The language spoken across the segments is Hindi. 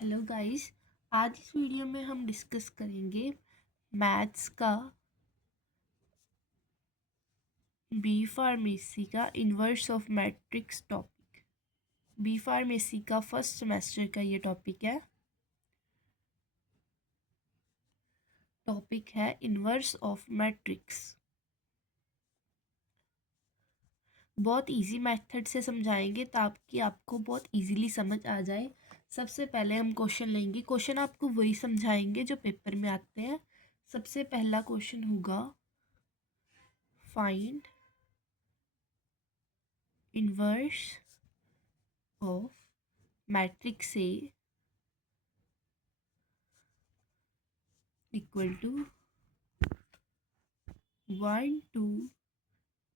Hello guys. आज इस वीडियो में हम डिस्कस करेंगे मैथ्स का बी फार्मेसी का inverse of matrix topic. B pharmacy का फर्स्ट सेमेस्टर का ये टॉपिक है इन्वर्स ऑफ मैट्रिक्स। बहुत इजी मेथड से समझाएंगे ताकि आपको बहुत इजीली समझ आ जाए। सबसे पहले हम क्वेश्चन लेंगे। क्वेश्चन आपको वही समझाएंगे जो पेपर में आते हैं। सबसे पहला क्वेश्चन होगा find inverse of matrix A equal to 1 2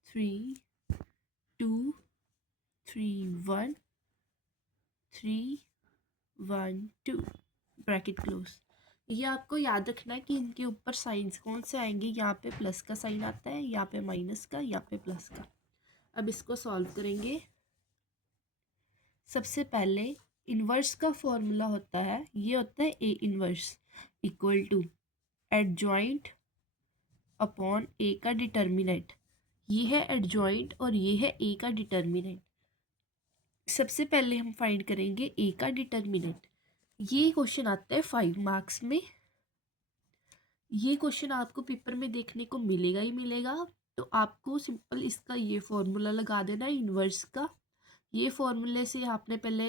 3 2 3 1 3 1 2 bracket close. ये आपको याद रखना है कि इनके ऊपर साइंस कौन से आएंगे। यहाँ पे प्लस का साइन आता है, यहाँ पे माइनस का, यहाँ पे प्लस का। अब इसको सॉल्व करेंगे। सबसे पहले इन्वर्स का फॉर्मूला होता है, ये होता है A inverse equal to adjoint upon A का डिटर्मिनेंट। ये है एडजॉइंट और ये है ए का डिटर्मिनेंट। सबसे पहले हम फाइंड करेंगे ए का डिटर्मिनेंट। ये क्वेश्चन आता है 5 मार्क्स में। ये क्वेश्चन आपको पेपर में देखने को मिलेगा ही मिलेगा। तो आपको सिंपल इसका ये फॉर्मूला लगा देना है इन्वर्स का। ये फॉर्मूले से आपने पहले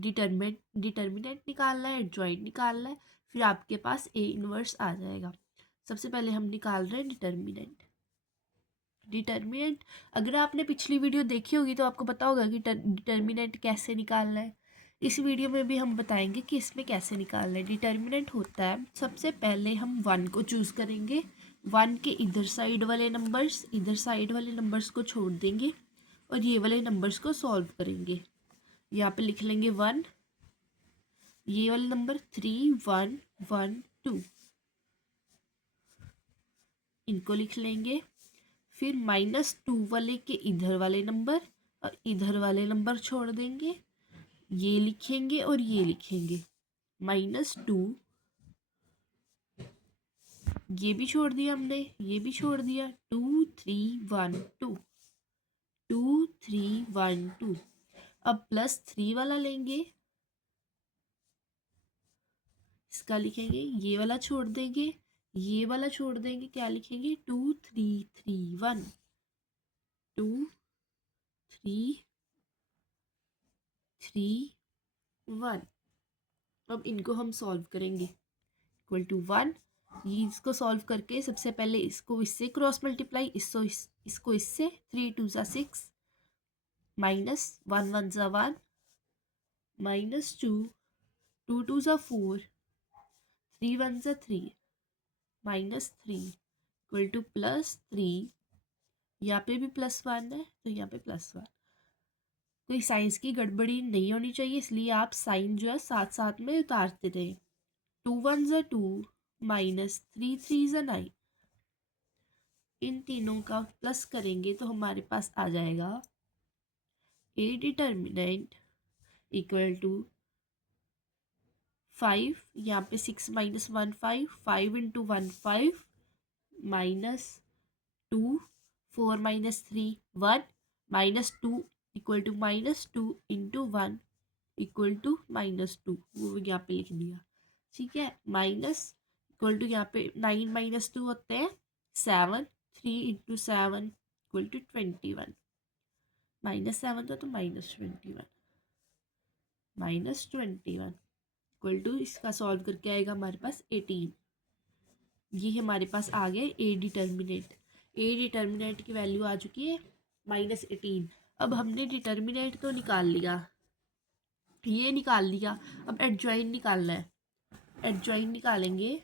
डिटर्मिनेंट निकालना है, एडजॉइंट निकालना है, फिर आपके पास ए इन्वर्स आ जाएगा। सबसे पहले हम निकाल रहे हैं डिटर्मिनेंट। अगर आपने पिछली वीडियो देखी होगी तो आपको पता होगा कि डिटर्मिनेंट कैसे निकालना है। इस वीडियो में भी हम बताएंगे कि इसमें कैसे निकालना है। डिटर्मिनेंट होता है, सबसे पहले हम 1 को चूज़ करेंगे। 1 के इधर साइड वाले नंबर्स को छोड़ देंगे और ये वाले नंबर्स को सॉल्व करेंगे। यहाँ पे लिख लेंगे 1, ये वाले नंबर 3 1 1 2, इनको लिख लेंगे। फिर -2 वाले के इधर वाले नंबर और इधर वाले नंबर छोड़ देंगे। ये लिखेंगे और ये लिखेंगे। -2, ये भी छोड़ दिया हमने, ये भी छोड़ दिया। 2 3 1 2, 2 3 1 2। अब +3 वाला लेंगे, इसका लिखेंगे। ये वाला छोड़ देंगे, ये वाला छोड़ देंगे। क्या लिखेंगे? 2 3 3 1 2 3 3 1। अब इनको हम सॉल्व करेंगे। इक्वल टू 1, ये इसको सॉल्व करके सबसे पहले इसको इससे क्रॉस मल्टीप्लाई, इसको इससे। 3 2 ज़ा 6, -1 1 ज़ा 1, -2 2 2 ज़ा 4, 3 1 ज़ा 3, -3 इक्वल टू +3। यहाँ पे भी +1 है तो यहाँ पे +1। कोई साइंस की गड़बड़ी नहीं होनी चाहिए, इसलिए आप साइन जो है साथ साथ में उतारते रहे। 2 1 ज़ा 2, -3 3 ज़ा 9। इन तीनों का प्लस करेंगे तो हमारे पास आ जाएगा ए डिटर्मिनेंट इक्वल टू 5। यहाँ पे 6 - 1 5, 5 × 1 5, -2 4 - 3 1, -2 इक्वल टू -2 × 1 इक्वल टू -2। वो यहाँ पे लिख दिया, ठीक है। माइनस इक्वल टू यहाँ पे 9 - 2 होते हैं 7, 3 × 7 इक्वल टू 21। -7 था तो -21, इक्वल टू इसका सॉल्व करके आएगा हमारे पास 18। ये हमारे पास आ गए ए डिटर्मिनेंट की वैल्यू आ चुकी है -18। अब हमने डिटर्मिनेंट तो निकाल लिया, ये निकाल लिया। अब एडजॉइंट निकालना है। एडजॉइंट निकालेंगे।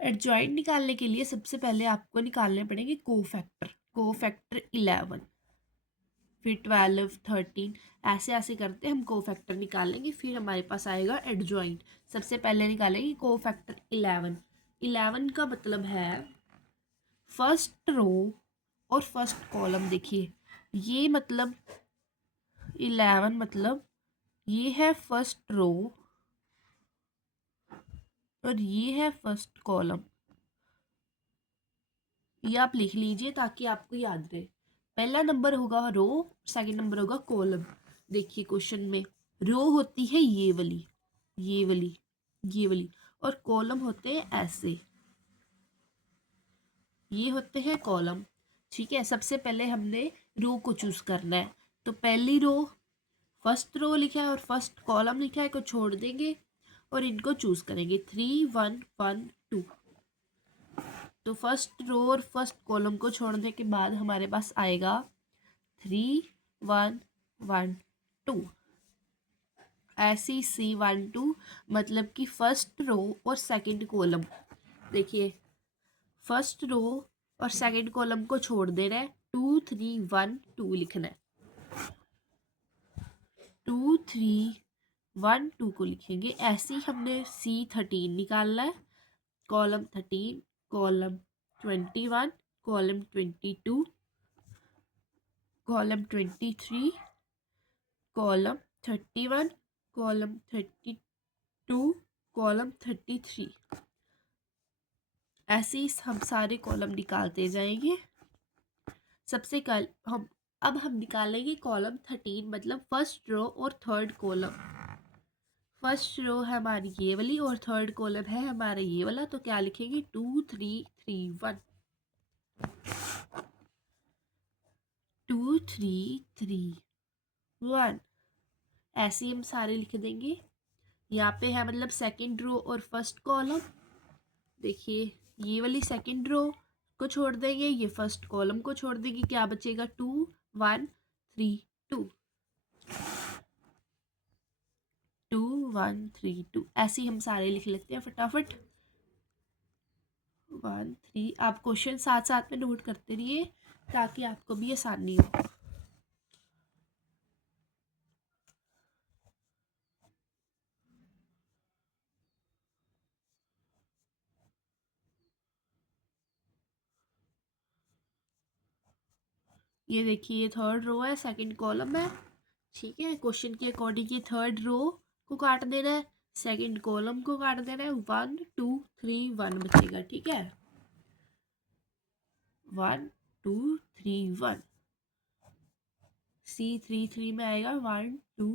एडजॉइंट निकालने के लिए सबसे पहले आपको निकालने पड़ेंगे कोफैक्टर 11, फिर 12 13, ऐसे ऐसे करते हम कोफैक्टर निकालेंगे। फिर हमारे पास आएगा एडजॉइंट। सबसे पहले निकालेंगे कोफैक्टर 11। 11 का मतलब है फर्स्ट रो और फर्स्ट कॉलम। देखिए ये मतलब 11 मतलब ये है फर्स्ट रो और ये है फर्स्ट कॉलम। ये आप लिख लीजिए ताकि आपको याद रहे। पहला नंबर होगा रो, सेकंड नंबर होगा कॉलम। देखिए क्वेश्चन में रो होती है ये वाली, ये वाली, ये वाली, और कॉलम होते हैं ऐसे, ये होते हैं कॉलम। ठीक है, सबसे पहले हमने रो को चूज करना है। तो पहली रो, फर्स्ट रो लिखा है और फर्स्ट कॉलम लिखा है, को छोड़ देंगे और इनको चूज करेंगे 3 1 1 2। तो फर्स्ट रो और फर्स्ट कॉलम को छोड़ने के बाद हमारे पास आएगा 3 1 1 2। ऐसी C12 मतलब कि फर्स्ट रो और सेकंड कॉलम। देखिए फर्स्ट रो और सेकंड कॉलम को छोड़ देना है, 2 3 1 2 लिखना है। 2 3 1 2 को लिखेंगे। ऐसे ही हमने C13 निकालना है। Column 13, column 21, column 22, column 23, column 31, column 32, column 33। ऐसे ही हम सारे कॉलम निकालते जाएंगे। सबसे कल हम निकालेंगे कॉलम 13 मतलब फर्स्ट रो और थर्ड कॉलम। फर्स्ट रो है हमारी ये वाली और थर्ड कॉलम है हमारा ये वाला। तो क्या लिखेंगे 2 3 3 1, 2 3 3 1। ऐसे ही हम सारे लिख देंगे। यहाँ पे है मतलब सेकंड रो और फर्स्ट कॉलम। देखिए ये वाली सेकंड रो को छोड़ देंगे, ये फर्स्ट कॉलम को छोड़ देंगे, क्या बचेगा 2 1 3 2, 2 1 3 2। ऐसे ही हम सारे लिख लेते हैं फटाफट। 1 3। आप क्वेश्चन साथ साथ में नोट करते रहिए ताकि आपको भी आसानी हो। ये देखिए ये थर्ड रो है, सेकंड कॉलम है। ठीक है, क्वेश्चन के अकॉर्डिंग ये थर्ड रो को काट देना है, सेकंड कॉलम को काट देना है। 1 2 3 1 बचेगा। ठीक है, 1 2 3 1। C33 में आएगा 1 2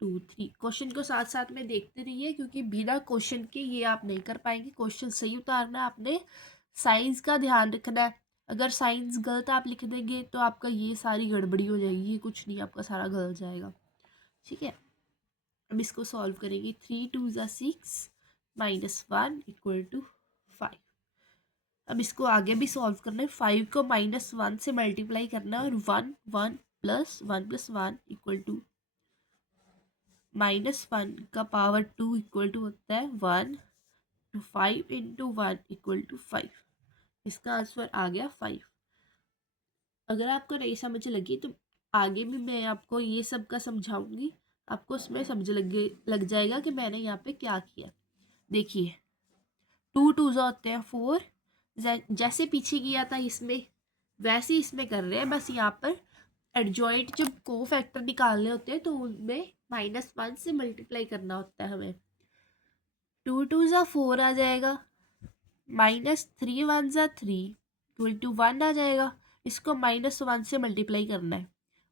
2 3। क्वेश्चन को साथ साथ में देखते रहिए क्योंकि बिना क्वेश्चन के ये आप नहीं कर पाएंगे। क्वेश्चन सही उतारना है आपने, साइंस का ध्यान रखना है। अगर साइंस गलत आप लिख देंगे तो आपका ये सारी गड़बड़ी हो जाएगी, ये कुछ नहीं, आपका सारा गलत जाएगा। ठीक है, अब इसको सॉल्व करेंगे। 3 2 ज़ा 6 -1 = 5। अब इसको आगे भी सॉल्व करना है। 5 को -1 से मल्टीप्लाई करना है और 1 1 + 1 + 1 = -1 का पावर 2 = होता है 1। तो 5 × 1 = 5। इसका आंसर आ गया 5। अगर आपको नहीं समझ लगी तो आगे भी मैं आपको ये सब का समझाऊंगी, आपको उसमें समझ लग जाएगा कि मैंने यहाँ पे क्या किया। देखिए 2 2 होते हैं 4। जैसे पीछे किया था इसमें वैसे इसमें कर रहे हैं, बस यहाँ पर एडजॉइंट जब को फैक्टर निकालने होते हैं तो उनमें -1 से मल्टीप्लाई करना होता है हमें। 2 2 ज़ा 4 आ जाएगा, -3 1 ज़ा 3 = 1 आ जाएगा। इसको -1 से मल्टीप्लाई करना है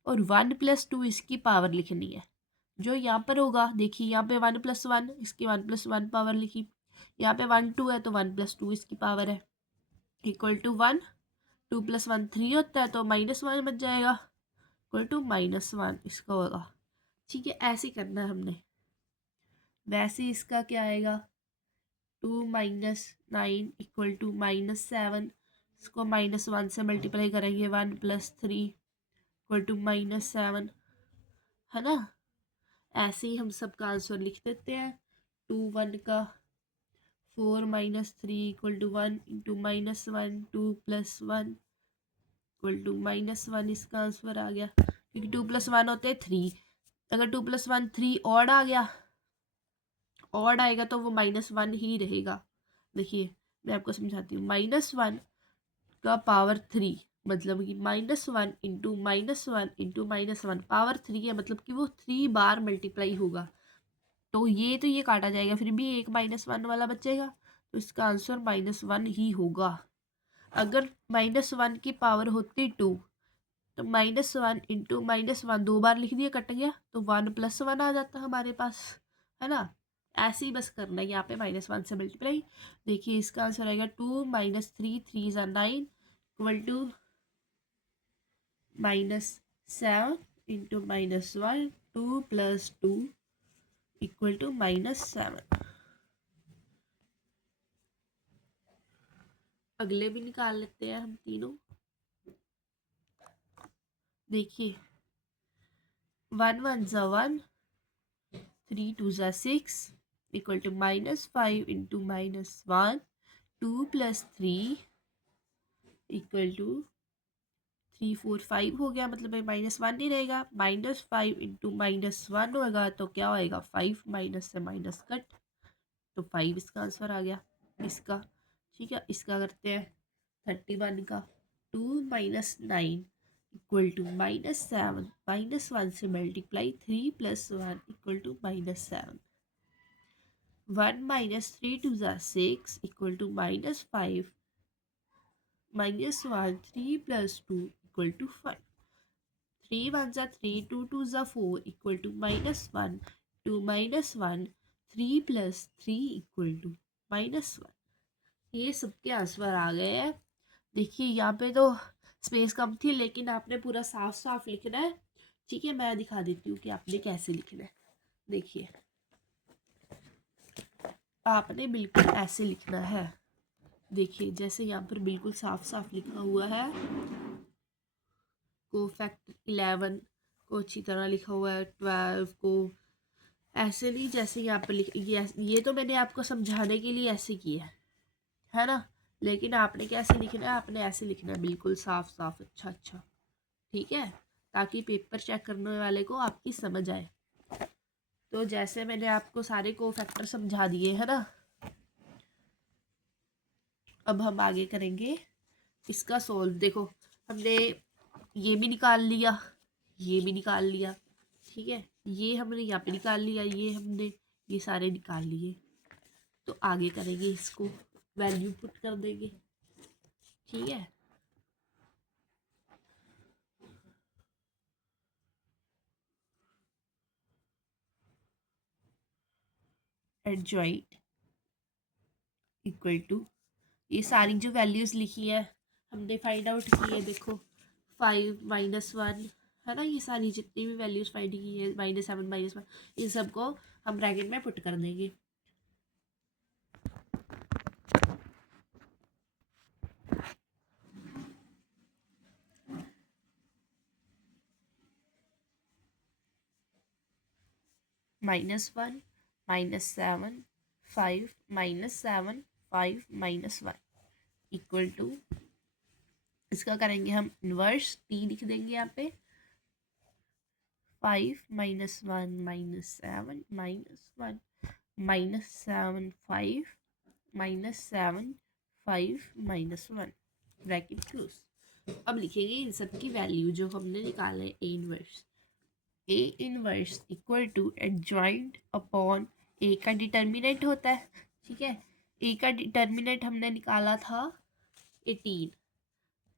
और 1 + 2 इसकी पावर लिखनी है। जो यहाँ पर होगा देखिए यहाँ पे 1 + 1 इसकी 1 + 1 पावर लिखी। यहाँ पे 1 2 है तो 1 + 2 इसकी पावर है =1। 2 + 1 3 होता है तो -1 बच जाएगा =-1 इसका होगा। ठीक है, ऐसे करना है हमने। वैसे इसका क्या आएगा 2 - 9 = -7। इसको -1 से मल्टीप्लाई करेंगे 1 + 3 = -7, है ना। ऐसे ही हम सबका आंसर लिख देते हैं। 2 1 का 4 - 3 = 1 × -1 2 + 1 =-1 इसका आंसर आ गया क्योंकि 2 + 1 होते हैं 3। अगर 2 + 1 3 ऑड आ गया, ऑड आएगा तो वो -1 ही रहेगा। देखिए मैं आपको समझाती हूँ। -1 का पावर 3 मतलब कि -1 इंटू -1 इंटू -1 पावर 3 है, मतलब कि वो 3 बार मल्टीप्लाई होगा। तो ये काटा जाएगा, फिर भी एक -1 वाला बचेगा, तो इसका आंसर -1 ही होगा। अगर -1 की पावर होती 2, तो -1 इंटू -1 दो बार लिख दिया, कट गया, तो 1 + 1 आ जाता हमारे पास, है ना। ऐसे ही बस करना है यहाँ पे -1 से मल्टीप्लाई। देखिए इसका आंसर आएगा 2 - 3 3 = 9 equal to -7 into -1 2 + 2 equal to -7। अगले भी निकाल लेते हैं हम तीनों। देखिए 1 1 = 1, 3 2 = 6 equal to -5 into -1 2 + 3 equal to 3 4 5 हो गया, मतलब -1 नहीं रहेगा। -5 इंटू -1 होगा तो क्या होएगा, 5 माइनस से माइनस कट, तो 5 इसका आंसर आ गया इसका। ठीक है, इसका करते हैं 31 का। 2 - 9 इक्वल टू -7, -1 से multiply 3 + 1 equal to -7। 1 - 3 2 = 6 equal to -5 -1 3 + 2 equal to 5। 3 1 = 3 2 2 = 4 equal to -1 2 -1 3 + 3 equal to -1। ये सबके आंसर आ गए हैं। देखिए यहाँ पे तो स्पेस कम थी, लेकिन आपने पूरा साफ साफ लिखना है। ठीक है, मैं दिखा देती हूँ कि आपने कैसे लिखना है। देखिए आपने बिल्कुल ऐसे लिखना है। देखिए जैसे यहाँ पर बिल्कुल साफ साफ लिखा हुआ है, को फैक्टर 11 को अच्छी तरह लिखा हुआ है, 12 को ऐसे नहीं जैसे यहाँ पर ये तो मैंने आपको समझाने के लिए ऐसे किया है ना। लेकिन आपने कैसे लिखना है, आपने ऐसे लिखना है बिल्कुल साफ साफ, अच्छा अच्छा। ठीक है, ताकि पेपर चेक करने वाले को आपकी समझ आए। तो जैसे मैंने आपको सारे को फैक्टर समझा दिए है ना, अब हम आगे करेंगे इसका सोल्व। देखो हमने ये भी निकाल लिया, ये भी निकाल लिया, ठीक है, ये हमने यहाँ पे निकाल लिया, ये हमने ये सारे निकाल लिए। तो आगे करेंगे इसको, वैल्यू पुट कर देंगे। ठीक है, एडजॉइंट इक्वल टू, ये सारी जो वैल्यूज़ लिखी है हमने फाइंड आउट की है। देखो 5 -1 है ना, ये सारी जितनी भी वैल्यूज़ फाइंड की है, -7 -1, इन सबको हम ब्रैकेट में पुट कर देंगे। -1 -7 5 -7 5 -1 इक्वल टू, इसका करेंगे हम इन्वर्स, टी लिख देंगे यहाँ पे। 5 -1 -7 -1 -7 5 -7 5 -1 ब्रैकेट क्लोज। अब लिखेंगे इन सब की वैल्यू जो हमने निकाले। A inverse equal to adjoint upon, A का डिटर्मिनेंट होता है, ठीक है, ए का डिटर्मिनेंट हमने निकाला था 18।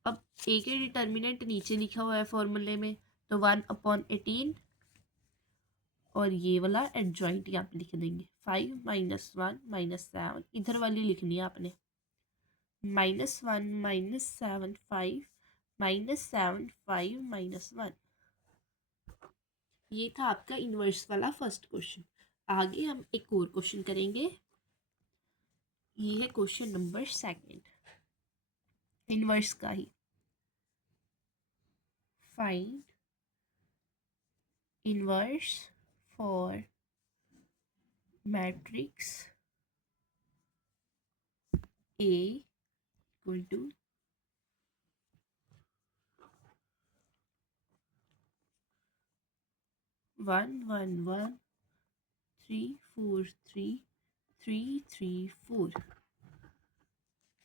अब ए के डिटर्मिनेंट नीचे लिखा हुआ है फॉर्मूले में, तो 1/18, और ये वाला एडजॉइंट यहाँ पे लिख देंगे। 5 -1 -7 इधर वाली लिखनी है आपने, -1 -7 5 -7 5 -1। ये था आपका इन्वर्स वाला फर्स्ट क्वेश्चन। आगे हम एक और क्वेश्चन करेंगे, ये है क्वेश्चन नंबर 2, इन्वर्स का ही। Find inverse for matrix A equal to 1 1 1 3 4 3 3 3 4।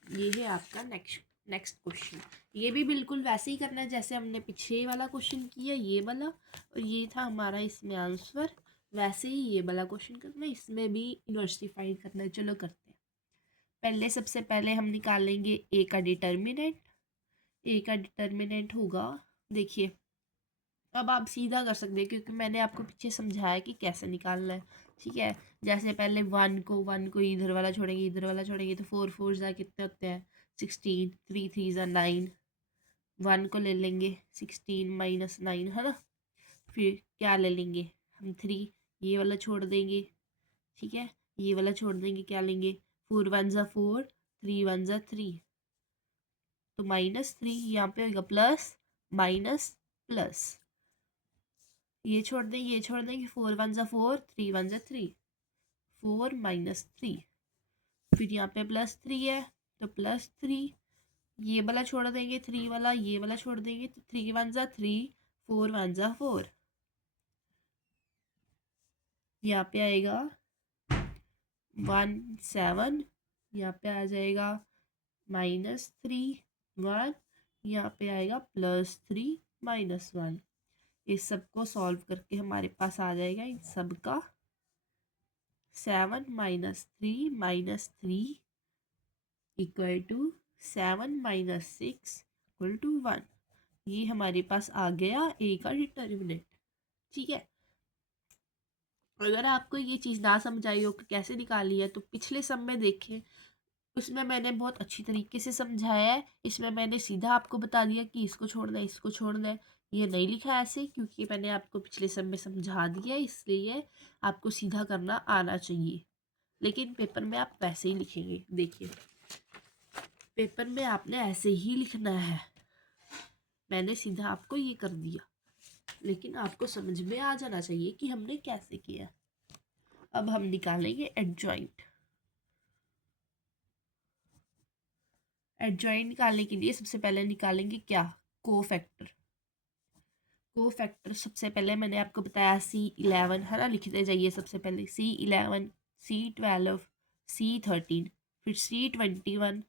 ये है आपका नेक्स्ट नेक्स्ट क्वेश्चन, ये भी बिल्कुल वैसे ही करना है जैसे हमने पीछे वाला क्वेश्चन किया, ये वाला, और ये था हमारा इसमें आंसर। वैसे ही ये वाला क्वेश्चन करना है, इसमें भी इन्वर्सिटी फाइंड करना है। चलो करते हैं। पहले सबसे पहले हम निकालेंगे ए का डिटर्मिनेंट। ए का डिटर्मिनेंट होगा, देखिए अब आप सीधा कर सकते हैं क्योंकि मैंने आपको पीछे समझाया कि कैसे निकालना है। ठीक है, जैसे पहले वन को इधर वाला छोड़ेंगे, इधर वाला छोड़ेंगे, तो 4 4 कितने होते हैं 16, 3 3 9। 1 को ले लेंगे 16 - 9 है ना। फिर क्या ले लेंगे हम 3, ये वाला छोड़ देंगे। ठीक है, ये वाला छोड़ देंगे, क्या लेंगे 4 1 4, 3 1 3, तो -3 यहाँ पे होगा प्लस माइनस प्लस। ये छोड़ देंगे, ये छोड़ देंगे, 4 1 4, 3 1 3, 4 - 3। फिर यहाँ पे +3 है तो +3, ये वाला छोड़ देंगे 3 वाला, ये वाला छोड़ देंगे, तो 3 1 3, 4 1 4। यहाँ पे आएगा 1 7, यहाँ पे आ जाएगा -3 1, यहाँ पे आएगा +3 -1। इस सबको सॉल्व करके हमारे पास आ जाएगा इन सब का 7 - 3 -3 इक्वल टू 7 - 6 इक्वल टू 1। ये हमारे पास आ गया ए का डिटर्मिनेंट। ठीक है, अगर आपको ये चीज़ ना समझ आई हो कि कैसे निकाली है तो पिछले सब में देखें, उसमें मैंने बहुत अच्छी तरीके से समझाया है। इसमें मैंने सीधा आपको बता दिया कि इसको छोड़ना है, इसको छोड़ना है। ये नहीं लिखा ऐसे क्योंकि मैंने आपको पिछले सब में समझा दिया, इसलिए आपको सीधा करना आना चाहिए। लेकिन पेपर में आप वैसे ही लिखेंगे। देखिए पेपर में आपने ऐसे ही लिखना है, मैंने सीधा आपको ये कर दिया, लेकिन आपको समझ में आ जाना चाहिए कि हमने कैसे किया। अब हम निकालेंगे एडजॉइंट। एडजॉइंट निकालने के लिए सबसे पहले निकालेंगे क्या, कोफैक्टर। कोफैक्टर सबसे पहले मैंने आपको बताया C11 है ना, लिखते जाइए। सबसे पहले C11, C12, C13, फिर C21,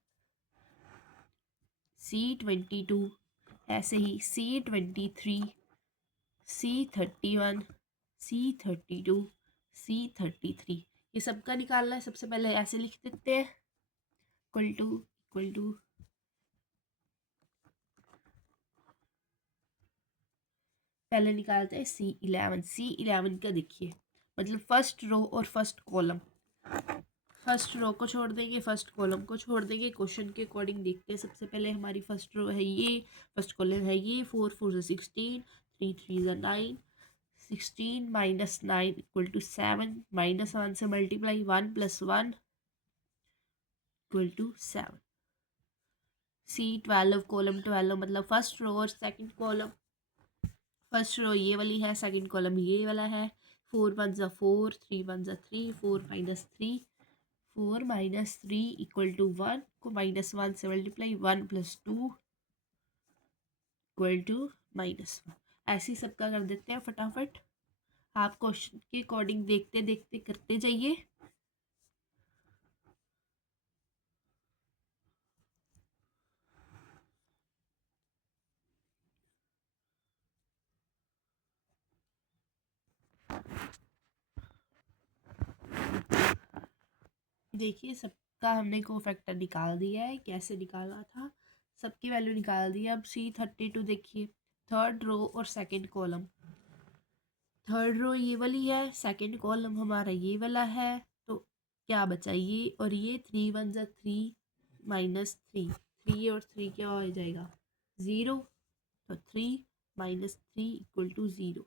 C22, ऐसे ही C23, C31, C32, C33। ये सबका निकालना है। सबसे पहले ऐसे लिख देते हैं, इक्वल टू पहले निकालते हैं C11। C11 का देखिए मतलब फर्स्ट रो और फर्स्ट कॉलम। फर्स्ट रो को छोड़ देंगे, फर्स्ट कॉलम को छोड़ देंगे। क्वेश्चन के अकॉर्डिंग देखते हैं। सबसे पहले हमारी फर्स्ट रो है ये, फर्स्ट कॉलम है ये, 4 4 16, 3 3 9, 16 - 9 इक्वल टू 7, -1 से multiply 1 + 1 equal to 7। C12 column 12 मतलब फर्स्ट रो और सेकंड कॉलम। फर्स्ट रो ये वाली है, सेकंड कॉलम ये वाला है। 4 1 4, 3 1 3, 4 - 3, 4 - 3 इक्वल टू 1 को -1 से मल्टीप्लाई 1 + 2 इक्वल टू -1। ऐसे ही सबका कर देते हैं फटाफट। आप क्वेश्चन के अकॉर्डिंग देखते देखते करते जाइए। देखिए सबका हमने कोफैक्टर निकाल दिया है। कैसे निकाला था, सबकी वैल्यू निकाल दी। अब C32 देखिए, थर्ड रो और सेकंड कॉलम। थर्ड रो ये वाली है, सेकंड कॉलम हमारा ये वाला है। तो क्या बचा ये और ये, 3 1 3 -3, 3 और 3 क्या हो जाएगा 0, तो 3 -3 इक्वल टू 0।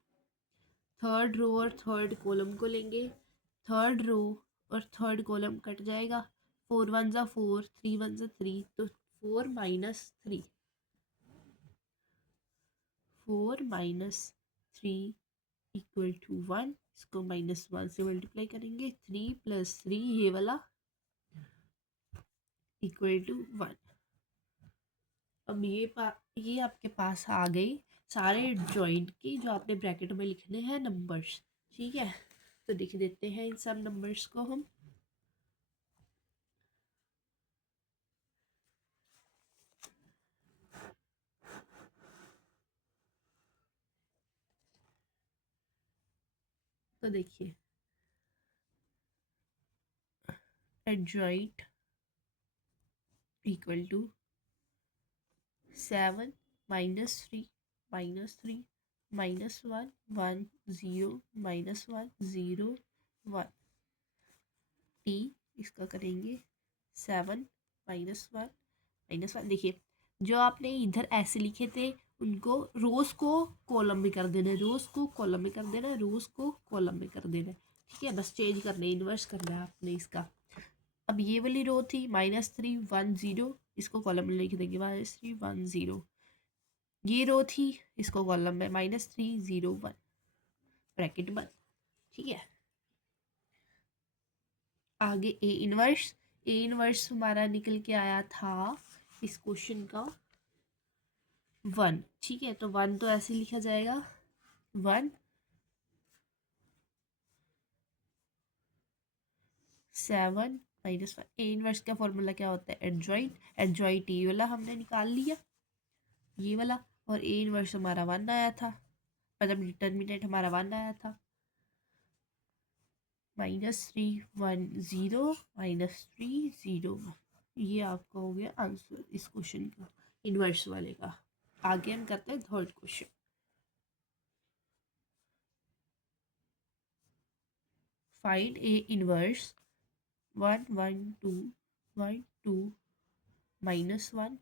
थर्ड रो और थर्ड कॉलम को लेंगे। थर्ड रो और थर्ड कॉलम कट जाएगा। 4 1 4, 3 1 3, तो 4 - 3, 4 - 3 इक्वल टू 1। इसको -1 से मल्टीप्लाई करेंगे, 3 + 3 ये वाला इक्वल टू 1। अब ये आपके पास आ गई सारे जॉइंट की, जो आपने ब्रैकेट में लिखने हैं नंबर्स। ठीक है, तो लिख देते हैं इन सब नंबर्स को हम। तो देखिए एडजॉइंट इक्वल टू 7 -3 -3 -1 1 0 -1 0 1 टी इसका करेंगे 7 -1 -1। देखिए जो आपने इधर ऐसे लिखे थे उनको रोज को कॉलम में कर देना है, रोज को कॉलम में कर देना है, रोज को कॉलम में कर देना है। ठीक है, बस चेंज करना है, इन्वर्स करना है आपने इसका। अब ये वाली रो थी -3 1 0, इसको कॉलम में लिख देंगे -3 1 0। ये रो थी, इसको कॉलम में -3 0 1, ब्रैकेट बंद। ठीक है, आगे ए इनवर्स हमारा निकल के आया था इस क्वेश्चन का 1। ठीक है, तो 1 तो ऐसे लिखा जाएगा 1 7 -1। ए इनवर्स का फॉर्मूला क्या होता है? एडजॉइंट ये वाला हमने निकाल लिया, ये वाला, और ए इनवर्स हमारा 1 आया था, मतलब डिटर्मिनेंट हमारा 1 आया था। -3 1 0 -3 0 1, ये आपका हो गया आंसर इस क्वेश्चन का, इनवर्स वाले का। आगे हम करते हैं third question. Find A inverse 1 1 2 1 2 -1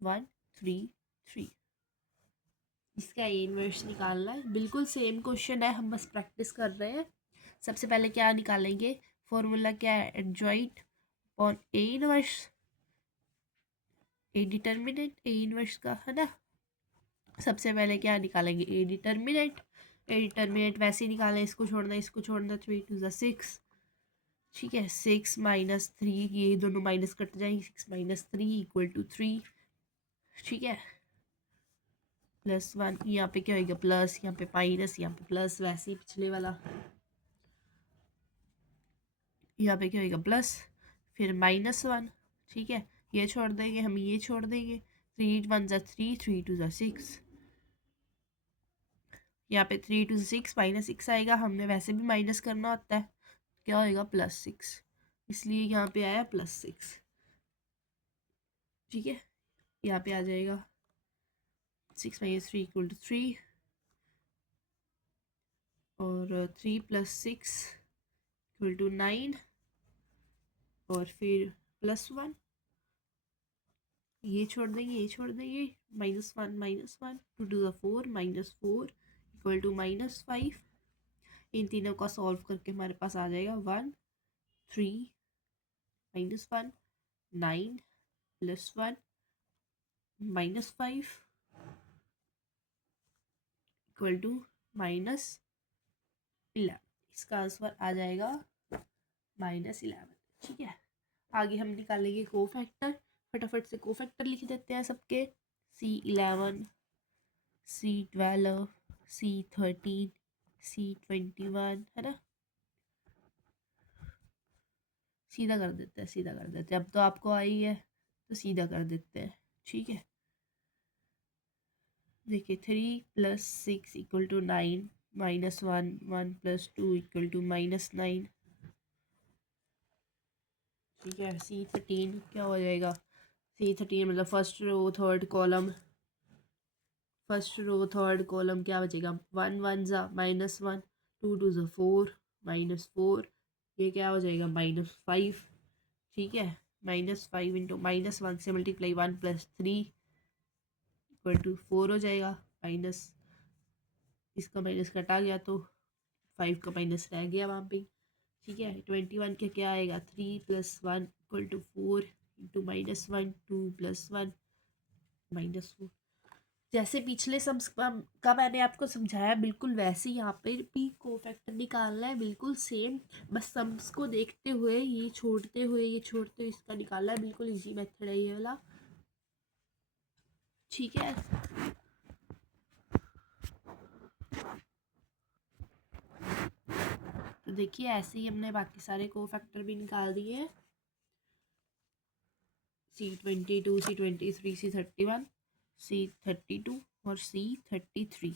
1 3 3। इसका ए इनवर्स निकालना है, बिल्कुल सेम क्वेश्चन है, हम बस प्रैक्टिस कर रहे हैं। सबसे पहले क्या निकालेंगे? फॉर्मूला क्या है? Adjoint on A inverse, A determinant A inverse का, है ना। सबसे पहले क्या निकालेंगे? ए डिटर्मिनेंट। ए डिटर्मिनेंट वैसे ही निकालें, इसको छोड़ना इसको छोड़ना, 3 2 6। ठीक है, 6 -3, ये दोनों माइनस कट जाएंगे, 6 -3 = 3। ठीक है, +1, यहाँ पे क्या होगा? प्लस, यहाँ पे माइनस, यहाँ पे प्लस, वैसे ही पिछले वाला। यहाँ पे क्या होगा? प्लस, फिर -1। ठीक है, ये छोड़ देंगे हम, ये छोड़ देंगे, 3 1 3 3 2 6। यहाँ पे 3 2 6 -6 आएगा, हमने वैसे भी माइनस करना होता है, क्या होएगा? +6, इसलिए यहाँ पे आया +6। ठीक है, यहाँ पे आ जाएगा 6 - 3 = 3, और 3 + 6 = 9, और फिर +1, ये छोड़ देंगे, ये छोड़ देंगे, -1 -1 2 2 4 -4 = -5। इन तीनों का सॉल्व करके हमारे पास आ जाएगा 1 3 -1 9 +1 -5 = -11। इसका आंसर आ जाएगा -11। ठीक है, आगे हम निकालेंगे कोफैक्टर। फटाफट से कोफैक्टर लिख देते हैं सबके। C11 C12 C13 C21, है ना। सीधा कर देते हैं, सीधा कर देते हैं, अब तो आपको आई है तो सीधा कर देते हैं। ठीक है, देखिए 3 + 6 = 9 -1 1 + 2 = -9। ठीक है, C13 क्या हो जाएगा? C13 मतलब first row third column, first row third column क्या बचेगा? 1 1 ज़ा -1 2 2 ज़ा 4 -4, ये क्या हो जाएगा? -5। ठीक है, -5 इंटू -1 से मल्टीप्लाई 1 + 3 = 4 हो जाएगा। माइनस, इसका माइनस कटा गया तो 5 का माइनस रह गया वहाँ पे। ठीक है, 21 का क्या आएगा? 3 + 1 = 4 इंटू -1 2 + 1 -4। जैसे पिछले सम्स का मैंने आपको समझाया, बिल्कुल वैसे ही यहाँ पे भी कोफैक्टर निकालना है, बिल्कुल सेम। बस सम्स को देखते हुए, ये छोड़ते हुए, ये छोड़ते हुए इसका निकालना है। बिल्कुल इजी मेथड है ये वाला। ठीक है, तो देखिए ऐसे ही हमने बाकी सारे कोफैक्टर भी निकाल दिए हैं। C22 C23 C31 C32 और C33।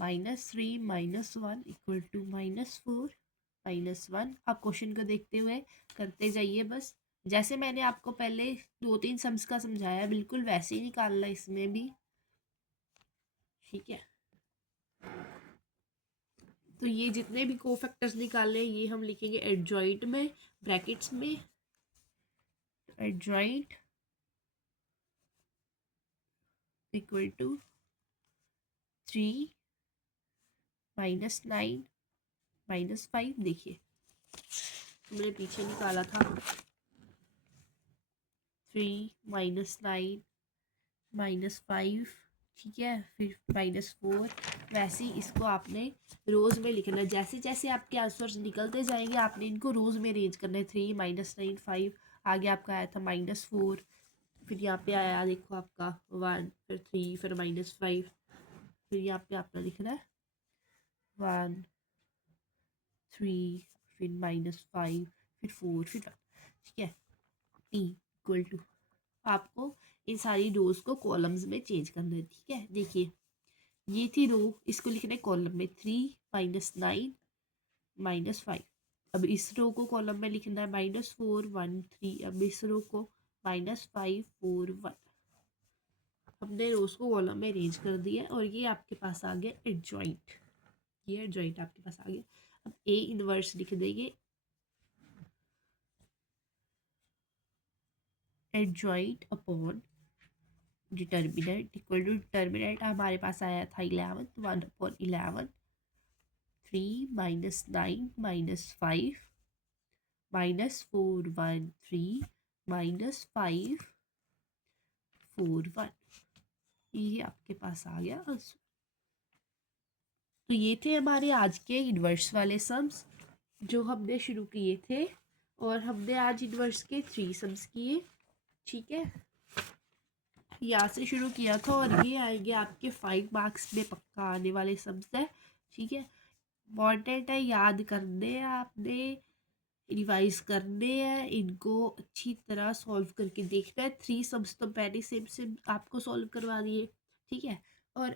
-3 -1 equal to -4 -1। आप क्वेश्चन को देखते हुए करते जाइए बस, जैसे मैंने आपको पहले 2-3 सम्स का समझाया बिल्कुल वैसे ही निकालना इसमें भी, ठीक है। तो ये जितने भी कोफैक्टर्स निकालने ये हम लिखेंगे एडजॉइंट में, ब्रैकेट्स में, एडजॉइंट इक्वल टू 3 -9 -5। देखिए मैंने पीछे निकाला था 3 -9 -5, ठीक है, फिर -4। वैसे ही इसको आपने रोज़ में लिखना है, जैसे जैसे आपके आंसर्स निकलते जाएंगे आपने इनको रोज़ में अरेंज करना है। 3 -9 5, आगे आपका आया था -4, फिर यहाँ पे आया देखो आपका 1, फिर 3, फिर -5, फिर यहाँ पे आपने लिखना है 1 3, फिर -5, फिर 4, फिर 1, ठीक है। ई इक्वल टू, आपको इन सारी रोज को कॉलम्स में चेंज करना है, ठीक है। देखिए ये थी रो, इसको लिखना है कॉलम में 3 -9 -5। अब इस रो को कॉलम में लिखना है -4 1 3। अब इस रो को -5 4 1। हमने रोज को कॉलम में अरेंज कर दिया और ये आपके पास आ गया एडजॉइंट। ये एडजॉइंट आपके पास आ गया। अब ए इनवर्स लिख देंगे, adjoint upon determinant equal to, determinant हमारे पास आया था 11, 1/11, 3 -9 -5 -4 1 3 -5 4 1। ये आपके पास आ गया आंसर। तो ये थे हमारे आज के इनवर्स वाले सम्स जो हमने शुरू किए थे, और हमने आज इनवर्स के 3 सम्स किए, ठीक है। यहाँ से शुरू किया था और ये आएंगे आपके 5 मार्क्स में पक्का आने वाले सम्स है, ठीक है। इम्पॉर्टेंट है, याद करने हैं आपने, रिवाइज करने हैं, इनको अच्छी तरह सॉल्व करके देखना है। 3 सम्स तो पहले सेम सेम आपको सॉल्व करवा दिए, ठीक है। और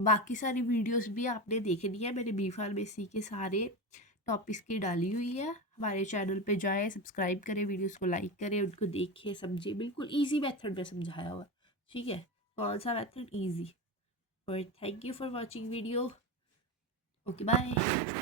बाकी सारी वीडियोस भी आपने देखनी है, मैंने बी फार्मेसी के सारे टॉपिक्स की डाली हुई है। हमारे चैनल पे जाएं, सब्सक्राइब करें, वीडियोस को लाइक करें, उनको देखें, समझें, बिल्कुल ईजी मेथड में समझाया हुआ, ठीक है। कौन सा मेथड? ईजी। और thank you for watching video. Okay bye.